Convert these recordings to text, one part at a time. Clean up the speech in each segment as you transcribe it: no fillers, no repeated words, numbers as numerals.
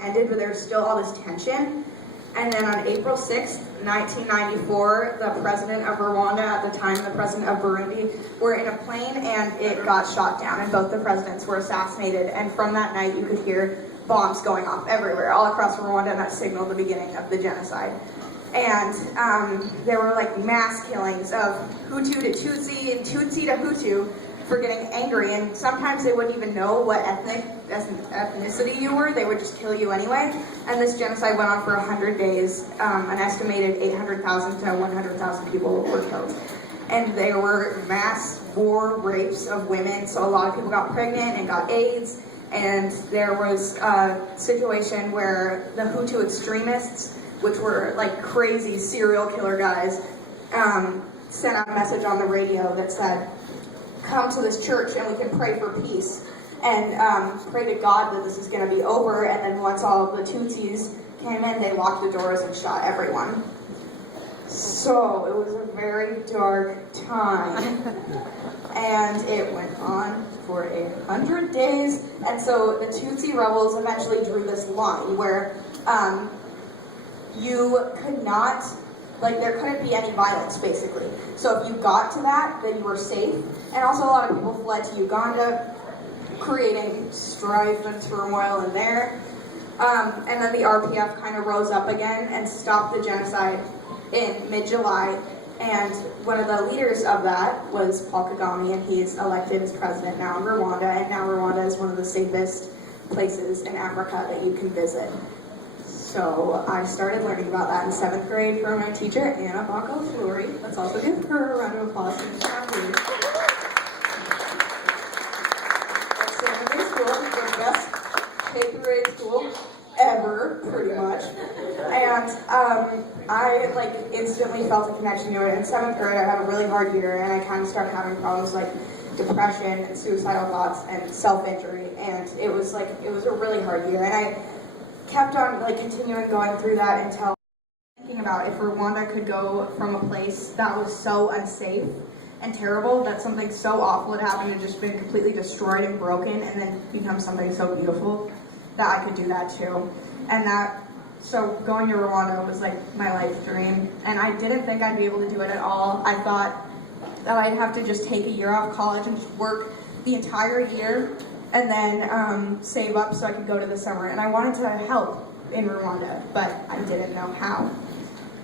ended, but there was still all this tension. And then on April 6th, 1994, the president of Rwanda at the time, the president of Burundi, were in a plane and it got shot down, and both the presidents were assassinated. And from that night, you could hear bombs going off everywhere, all across Rwanda, and that signaled the beginning of the genocide. And there were like mass killings of Hutu to Tutsi and Tutsi to Hutu for getting angry, and sometimes they wouldn't even know what ethnicity you were. They would just kill you anyway. And this genocide went on for 100 days. An estimated 800,000 to 100,000 people were killed. And there were mass war rapes of women, so a lot of people got pregnant and got AIDS. And there was a situation where the Hutu extremists, which were like crazy serial killer guys, sent out a message on the radio that said, "Come to this church and we can pray for peace and pray to God that this is going to be over." And then once all of the Tutsis came in, they locked the doors and shot everyone. So it was a very dark time. And it went on for 100 days. And so the Tutsi rebels eventually drew this line where you could not, like, there couldn't be any violence, basically. So if you got to that, then you were safe. And also a lot of people fled to Uganda, creating strife and turmoil in there. And then the RPF kind of rose up again and stopped the genocide in mid-July. And one of the leaders of that was Paul Kagame, and he's elected as president now in Rwanda. And now Rwanda is one of the safest places in Africa that you can visit. So I started learning about that in 7th grade from my teacher, Anna Bacco-Fleury. Let's also give her a round of applause. Secondary school, the best K-grade school ever, pretty much. And I like instantly felt a connection to it. In 7th grade, I had a really hard year, and I kind of started having problems like depression and suicidal thoughts and self-injury. And it was a really hard year. And I kept on like continuing going through that until thinking about if Rwanda could go from a place that was so unsafe and terrible, that something so awful had happened and just been completely destroyed and broken, and then become something so beautiful, that I could do that too. And so going to Rwanda was like my life dream, and I didn't think I'd be able to do it at all. I thought that I'd have to just take a year off college and just work the entire year and then save up so I could go to the summer. And I wanted to help in Rwanda, but I didn't know how.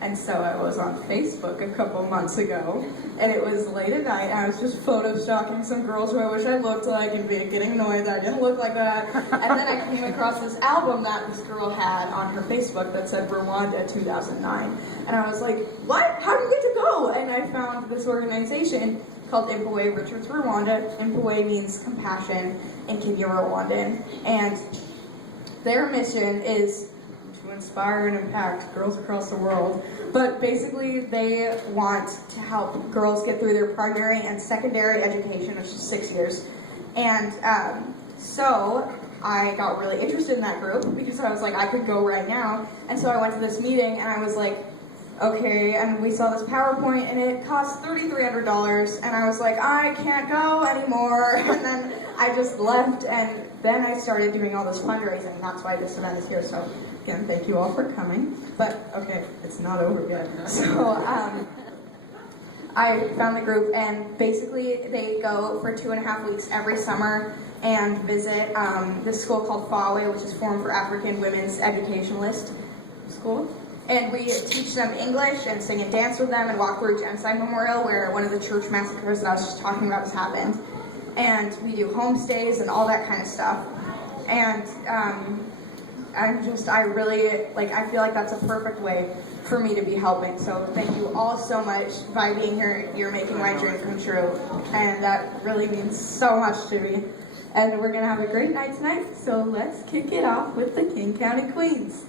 And so I was on Facebook a couple months ago, and it was late at night, and I was just photo stalking some girls who I wish I looked like and getting annoyed that I didn't look like that. And then I came across this album that this girl had on her Facebook that said Rwanda 2009. And I was like, what? How do you get to go? And I found this organization called Impuhwe Richards Rwanda. Impuhwe means compassion in Kinyarwanda, and their mission is to inspire and impact girls across the world. But basically, they want to help girls get through their primary and secondary education, which is 6 years. And so I got really interested in that group because I was like, I could go right now. And so I went to this meeting, and I was like, okay, and we saw this PowerPoint, and it cost $3,300, and I was like, I can't go anymore. And then I just left, and then I started doing all this fundraising. That's why this event is here. So again, thank you all for coming. But okay, it's not over yet. So I found the group, and basically they go for 2.5 weeks every summer and visit this school called FAWE, which is Forum for African Women's Educationalist School. And we teach them English and sing and dance with them and walk through Genocide Memorial, where one of the church massacres that I was just talking about has happened. And we do homestays and all that kind of stuff. And I feel like that's a perfect way for me to be helping. So thank you all so much. By being here, you're making my dream come true. And that really means so much to me. And we're going to have a great night tonight. So let's kick it off with the King County Queens.